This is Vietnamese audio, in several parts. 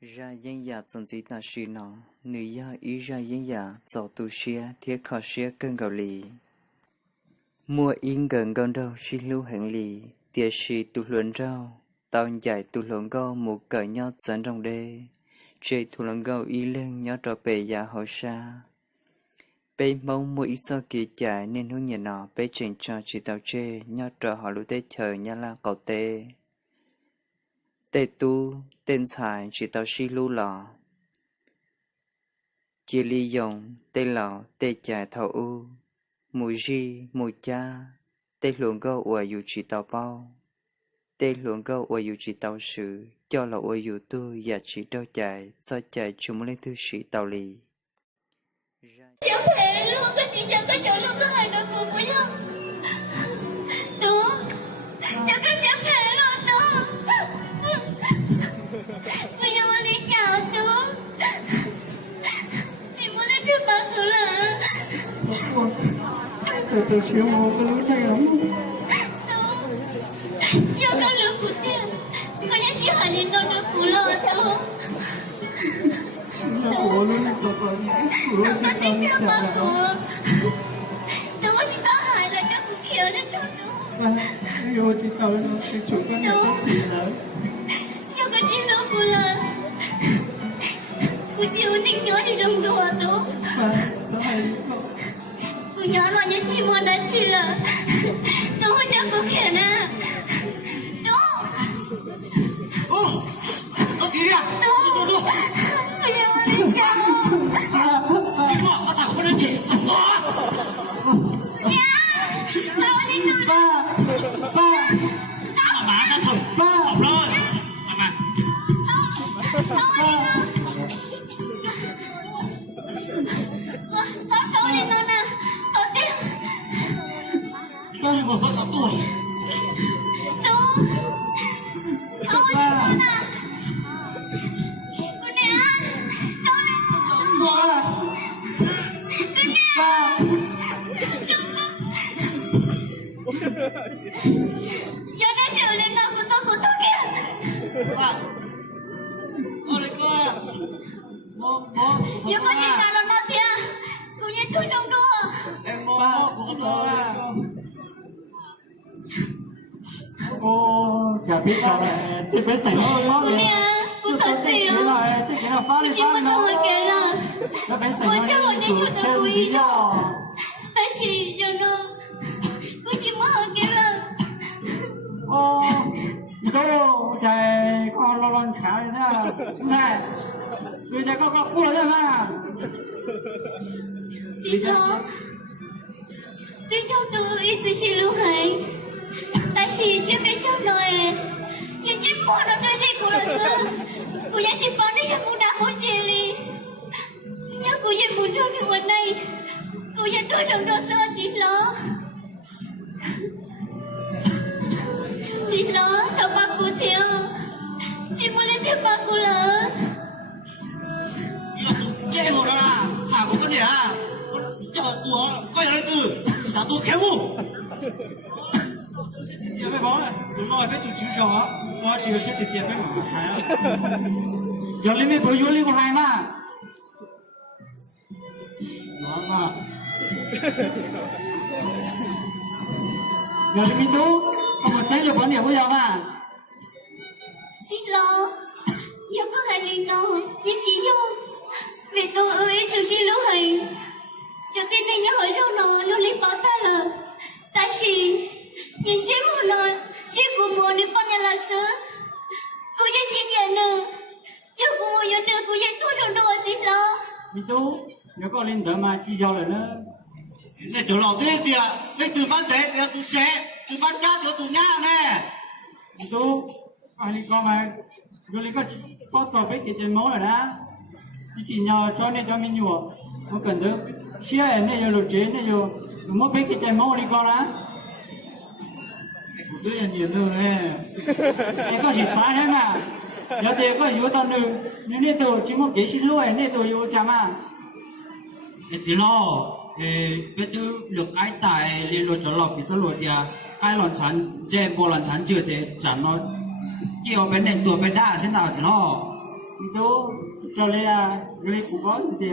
ra dân giả trong gì ta suy nó nữ gia ý ra dân giả dạo tu xia thiết khó xia cơn gạo lì mua yên gần gần đâu suy lưu hành lì tiệt sĩ tu luận rau tao giải tu luận gạo một cỡ nhau dẫn trong đê chơi tu luận gạo y lên nhớ trò bề giả hậu xa bê mong mua ít cho kỳ chạy nên hướng nhà nọ bê trình cho chỉ tao chê nhớ trò họ lưu tê chờ nhớ la cầu tê tê tu tên xài chỉ tao xí lưu lò chỉ lý dùng tê lò tê chạy thầu u mùi gì mùi cha tê luận gạo ở dù chỉ tao bao tê luận gạo ở dù chỉ tao sự cho là ở dù tôi và chỉ trao chạy sao chạy chúng lên thư sĩ tao lì cháu thề luôn có chị cháu có chỗ luôn có hành động cùng với nhau đúng cháu có cháu thề luôn đúng bây giờ mà đi chào đúng chị muốn lên trước bà cửa là tôi xíu một cái lưỡi này lắm đúng do có lửa của tiền có nhá chị hỏi lên đâu được của lò đúng Ủa luôn này có đúng có tính theo bà của đúng chị tao hỏi là chắc cũng khiếu lên cho đúng Yêu chị tao nó sẽ chụp cái này có gì nữa do có chị lửa của là cô chịu định nhớ đi rừng đùa đúng Ba, tao hay không cô nhớ là nhớ chị muốn đã chị là đúng không chắc cô khiển à đúng Ô, ơ kìa, đúng tôi cô nhớ mà đi chào Chị bỏ có thằng con anh chị, sẵn đó sao đi nói Ba, ba, Má ra thôi, học rồi Mà sao cháu đi nói nè có tiếng Chị vừa có 6 tuổi đúng cháu đi nói nè cô nè cháu đi ba, ba giờ đã trở lên nào của tôi kìa Ba Con này qua Mô, giờ có chuyện cả là nó thìa cô nhớ tôi đông đùa Em mô, của con tôi à Cô chả biết sao lại thì phải xảy ra nó cô nè cô thật gì thế không này thế cái là phá cô đi chỉ phá muốn nó tôi kể là nó phải xảy cô ra chưa ổn định của tôi cô ý cho cho tại vì giờ nó cô chỉ muốn hỏi kể là ô đâu chạy con lo lon cháo thế này người ta có cua thế mà xin lỗi tôi cho tôi ít sự xin lưu hành tại vì chưa biết cháu nói nhưng chỉ muốn nó chơi gì cũng là sao cô nhớ chỉ bảo đi cũng đã muốn chơi đi nhớ cô yên muốn cho nhữngวันnày cô yên tôi trong đó sao xin lỗi xin lỗi thảo ba cô thiếu chỉ muốn lên tiếp ba cô lớn Chê một đó là thả của con đẻ à Chờ tùa, coi là lên từ Xả tùa khéo mù Chị phải bó này Đúng rồi, phải tụi chú chó Nó chỉ có chị phải mở hải à giờ lên mấy bữa vô lên của hai mà Đó mà giờ lên mấy tú không một thấy được vấn đề của giờ mà xin lỗi giờ có hai linh nói nhưng chỉ vô vì tôi ưa ý sự chi lưu hành cho tin này nhớ hỏi rau nó lấy bảo ta là ta chỉ nhìn chế một nói chế của mùa nếu con nhà là sớm cô dân chỉ nhận nữa giờ của mùa giờ nữa cô dân tôi đâu đâu xin lỗi mấy tú nếu có lên đỡ mà chi giao rồi nữa Này chỗ lò thế kìa Đây từ bán tế, từ tụi xe Từ bán cá, từ tụi nhá nè mấy tú anh đi con mà rồi lên có trò với cái chân máu rồi đó chỉ nhờ cho nên cho mình nhiều không cần được chia này rồi lột chế này rồi mất biết cái chân máu đi con á Tôi là nhiều nữa nè em có chỉ sai hết mà giờ thì có yếu tao nữ nếu nên tôi chỉ một cái xin lỗi nên tôi yếu chả mà Cái gì lo Cái thứ được cái tài liên luật cho lọc Cái cho luật kìa Cái lòn chán, chê bộ lòn chán chưa thế Chẳng nó Kiểu bên này tùa bên đá xin nào chỉ lo tố cho lấy lấy củ có thì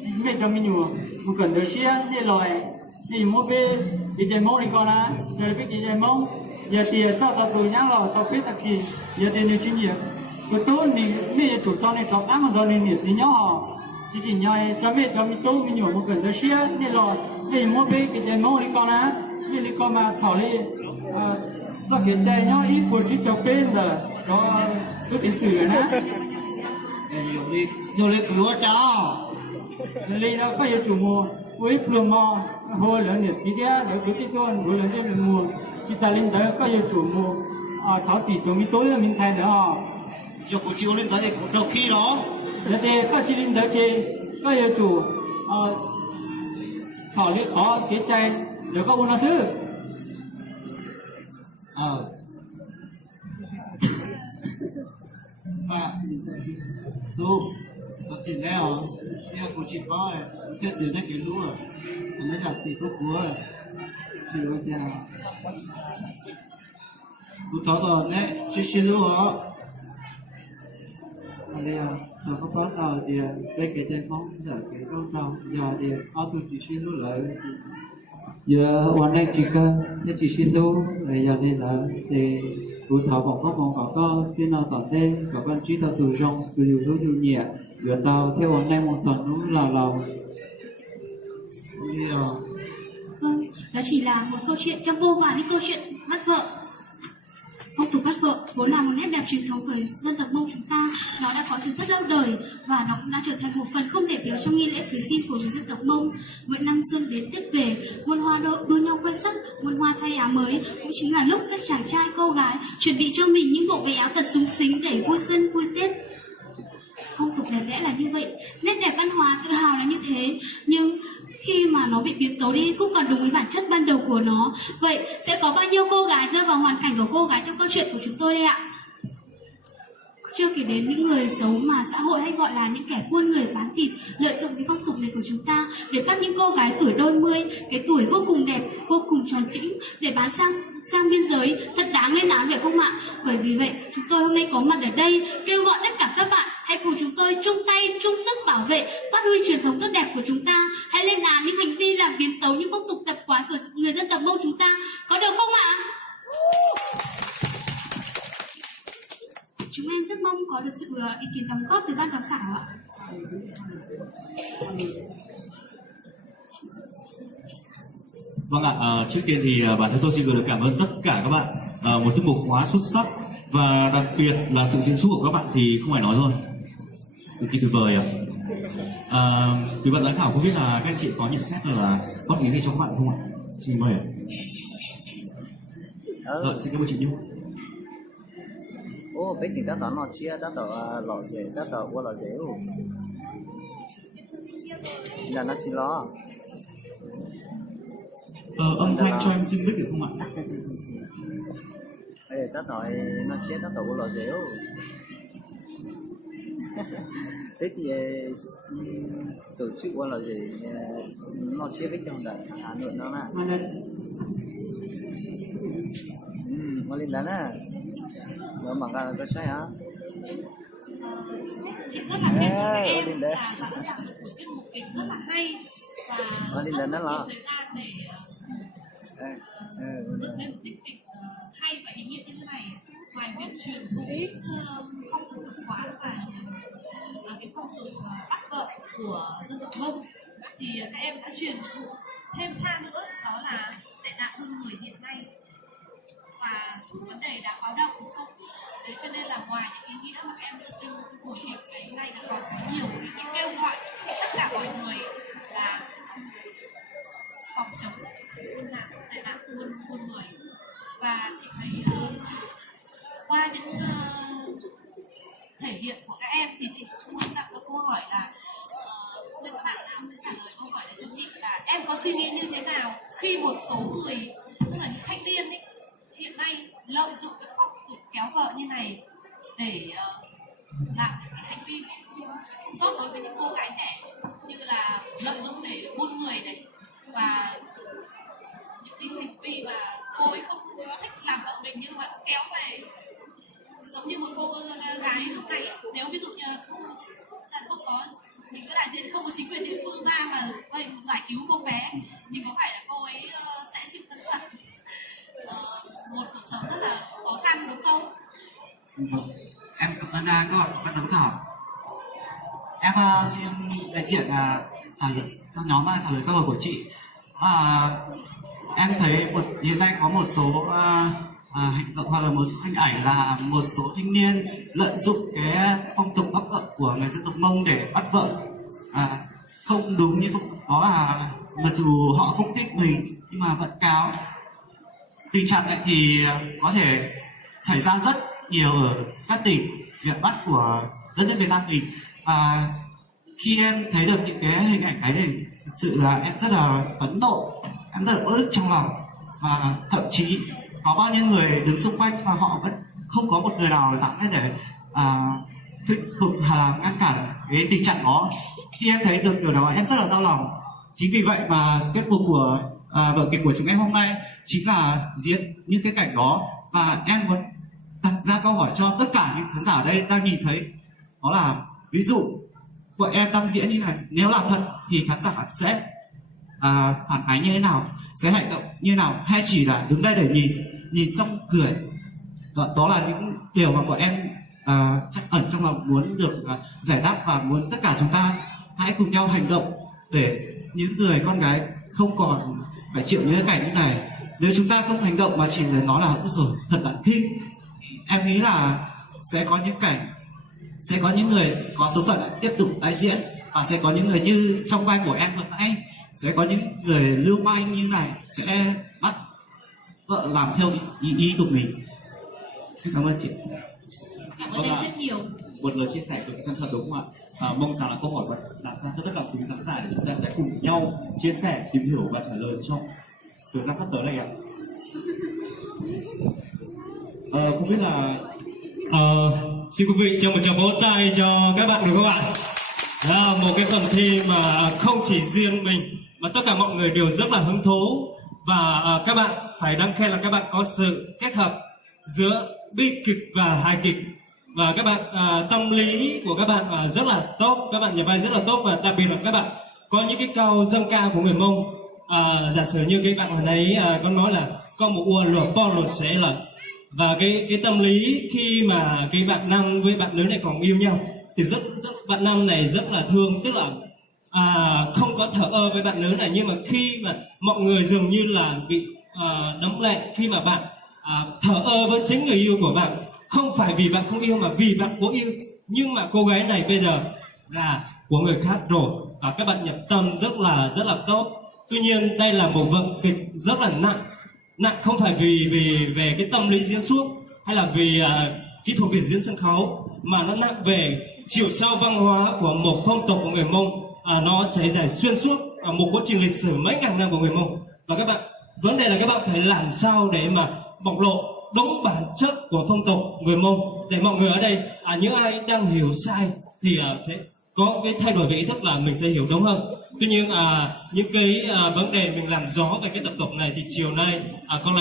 chỉ biết cho mình nhiều một cần được xia để lòi thì mỗi bên thì chơi mông thì còn rồi biết chơi mông giờ thì cho tao tụi nhang lò tao biết là khi giờ thì nhiều chuyên nghiệp cái tố thì bây giờ chủ cho này cho tám mà giờ này nhiều gì nhau chỉ nhoi cho biết cho mình tố mình nhiều một cần được xia để lòi thì mỗi bên cái chơi mông thì còn thì còn mà xỏ đi cho cái chơi nhau ít của chỉ cho bên là cho tôi chỉ xử rồi nè rồi đi cứu cháu lấy nó có nhiều chủ mùa với plum mò hồi lớn nhiệt gì thế để cái con hồi lớn cho mình mùa chỉ ta lên tới có nhiều chủ mùa tháo chỉ tụi mình tối là mình xài nữa giờ cụ chịu lên tới thì cụ trâu khi đó để thì có chỉ lên tới chơi có nhiều chủ xỏ lấy khó cái chai để có uống nó sư tu tao chỉ nghe hả nghe cụ chỉ có cái gì đấy cái lúa nó giặt chỉ có cua chỉ có nhà cụ tháo tao đấy xí lúa hả anh đi tao có bắt tao thì cái chân không giờ cái con trâu giờ thì ao tu chỉ xí lúa lại giờวันnày chỉ có cái chỉ xí lúa rồi giờ đây là thì cụ thảo vòng có cái nào tỏ tên và văn trí tao từ trong từ nhiều thứ nhiều nhẹ vừa tao theo hôm nay một tuần nó là lầu Vâng, đó chỉ là một câu chuyện trong vô vàn những câu chuyện bắt vợ. Phong tục bắt vợ vốn là một nét đẹp truyền thống của dân tộc Mông chúng ta. Nó đã có từ rất lâu đời và nó cũng đã trở thành một phần không thể thiếu trong nghi lễ cưới xin của người dân tộc Mông. Mỗi năm xuân đến Tết về, muôn hoa đua nhau khoe sắc, muôn hoa thay áo mới cũng chính là lúc các chàng trai cô gái chuẩn bị cho mình những bộ váy áo thật súng xính để vui xuân vui Tết. Phong tục đẹp đẽ là như vậy, nét đẹp văn hóa tự hào là như thế, nhưng khi mà nó bị biến tấu đi không còn đúng với bản chất ban đầu của nó. Vậy sẽ có bao nhiêu cô gái rơi vào hoàn cảnh của cô gái trong câu chuyện của chúng tôi đây ạ? Chưa kể đến những người xấu mà xã hội hay gọi là những kẻ buôn người bán thịt, lợi dụng cái phong tục này của chúng ta để bắt những cô gái tuổi đôi mươi, cái tuổi vô cùng đẹp, vô cùng tròn trĩnh để bán sang biên giới, thật đáng lên án phải không ạ? Bởi vì vậy chúng tôi hôm nay có mặt ở đây kêu gọi tất cả các bạn hãy cùng chúng tôi chung tay chung sức bảo vệ, phát huy truyền thống tốt đẹp của chúng ta, hãy lên án những hành vi làm biến tấu những phong tục tập quán của người dân tộc Mông chúng ta, có được không ạ? Chúng em rất mong có được sự ý kiến đóng góp từ ban giám khảo ạ. Vâng ạ, trước tiên thì bản thân tôi xin gửi lời cảm ơn tất cả các bạn. Một tiết mục quá xuất sắc và đặc biệt là sự diễn xuất của các bạn thì không phải nói rồi, cực kỳ tuyệt vời ạ. Quý bạn giám khảo không biết là các anh chị có nhận xét là góp ý gì cho các bạn không ạ? Xin mời ạ. Xin cảm ơn chị Nhung. Ô, bây giờ ta nó chia ta tỏ lọ rễ, ta tỏ qua lọ rễ là nó chỉ lo. Âm thanh cho em xin biết được không ạ? Ê, ta tỏ nó chia ta tỏ qua lọ rễ. Thế thì tổ chức qua lọ rễ nó chia với trong đại Hà Nội nó là. Mà lên đó nè. Nó bằng ra là có sai hả? Chị rất là khen các em là đã làm được một tiết mục kịch rất là hay và rất nhiều thời gian để dựng lên một tiết kịch hay và ý nghĩa như thế này. Ngoài việc truyền thống phong tục tập quán và cái phong tục bắt vợ của dân tộc Mông thì các em đã truyền thụ thêm xa nữa, đó là tệ nạn buôn người hiện nay và vấn đề đã báo động đúng không? Thế cho nên là ngoài những ý nghĩa mà các em dựng lên một buổi tiệc ngày hôm nay là còn có nhiều ý nghĩa kêu gọi tất cả mọi người là phòng chống buôn nạn, tệ nạn buôn người. Và chị thấy qua những thể hiện của các em thì chị cũng muốn đặt một câu hỏi là không biết các bạn nào sẽ trả lời câu hỏi này cho chị là em có suy nghĩ như thế nào khi một số người, tức là những thanh niên ấy, hiện nay lợi dụng cái phong tục kéo vợ như này để làm những cái hành vi không tốt đối với những cô gái trẻ, như là lợi dụng để buôn người này và những cái hành vi mà cô ấy không thích làm vợ mình nhưng mà kéo về, giống như một cô gái lúc này nếu ví dụ như mình cứ đại diện không có chính quyền địa phương ra mà giải cứu cô bé thì có phải là cô ấy sẽ chịu thân phận một cuộc sống rất là khó khăn đúng không? Em cảm ơn câu hỏi của các giám khảo. Em xin đại diện trả lời cho nhóm trả lời câu hỏi của chị. Em thấy hiện nay có một số hành động hoặc là một số hình ảnh là một số thanh niên lợi dụng cái phong tục bắt vợ của người dân tộc Mông để bắt vợ không đúng như phong tục đó, là mặc dù họ không thích mình nhưng mà vẫn cáo. Tình trạng này thì có thể xảy ra rất nhiều ở các tỉnh Việt Bắc của đất nước Việt Nam mình. Khi em thấy được những cái hình ảnh ấy thì thực sự là em rất là phẫn nộ, em rất là uất ức trong lòng, và thậm chí có bao nhiêu người đứng xung quanh và họ vẫn không có một người nào dám để thuyết phục ngăn cản cái tình trạng đó. Khi em thấy được điều đó em rất là đau lòng. Chính vì vậy mà kết cục của vở kịch của chúng em hôm nay chính là diễn những cái cảnh đó, và em muốn đặt ra câu hỏi cho tất cả những khán giả ở đây đang nhìn thấy, đó là ví dụ bọn em đang diễn như này, nếu làm thật thì khán giả sẽ phản ánh như thế nào, sẽ hành động như thế nào, hay chỉ là đứng đây để nhìn xong cười. Đó là những điều mà bọn em chắc ẩn trong lòng muốn được giải đáp, và muốn tất cả chúng ta hãy cùng nhau hành động để những người con gái không còn phải chịu những cái cảnh như này. Nếu chúng ta không hành động mà chỉ nói là rồi thật đáng kinh, em nghĩ là sẽ có những người có số phận lại tiếp tục tái diễn, và sẽ có những người như trong vai của em vừa nãy, sẽ có những người lưu manh như này sẽ bắt vợ làm theo ý của mình. Cảm ơn chị. Cảm ơn em rất nhiều. Một lời chia sẻ của chân thật đúng không ạ? Mong rằng là câu hỏi đặt ra cho tất cả quý khán giả để chúng ta sẽ cùng nhau chia sẻ, tìm hiểu và trả lời trong thời gian sắp tới này ạ. Không biết là xin quý vị cho một tràng vỗ tay cho các bạn được không ạ? Một cái phần thi mà không chỉ riêng mình mà tất cả mọi người đều rất là hứng thú, và các bạn phải đáng khen là các bạn có sự kết hợp giữa bi kịch và hài kịch, và các bạn tâm lý của các bạn rất là tốt, các bạn nhập vai rất là tốt, và đặc biệt là các bạn có những cái câu dâng ca của người Mông. Giả sử như cái bạn hồi nãy con nói là con một ua lửa po lột xế là, và cái tâm lý khi mà cái bạn nam với bạn nữ này còn yêu nhau thì rất bạn nam này rất là thương, tức là không có thờ ơ với bạn nữ này, nhưng mà khi mà mọi người dường như là bị đẫm lệ khi mà bạn thờ ơ với chính người yêu của bạn, không phải vì bạn không yêu mà vì bạn có yêu, nhưng mà cô gái này bây giờ là của người khác rồi, và các bạn nhập tâm rất là tốt. Tuy nhiên đây là một vở kịch rất là nặng không phải vì về cái tâm lý diễn xuất hay là vì kỹ thuật biểu diễn sân khấu, mà nó nặng về chiều sâu văn hóa của một phong tục của người Mông. Nó trải dài xuyên suốt một quá trình lịch sử mấy ngàn năm của người Mông, và các bạn vấn đề là các bạn phải làm sao để mà bộc lộ đúng bản chất của phong tục người Mông, để mọi người ở đây những ai đang hiểu sai thì sẽ có cái thay đổi về ý thức là mình sẽ hiểu đúng hơn. Tuy nhiên những cái vấn đề mình làm rõ về cái tập tục này thì chiều nay có lẽ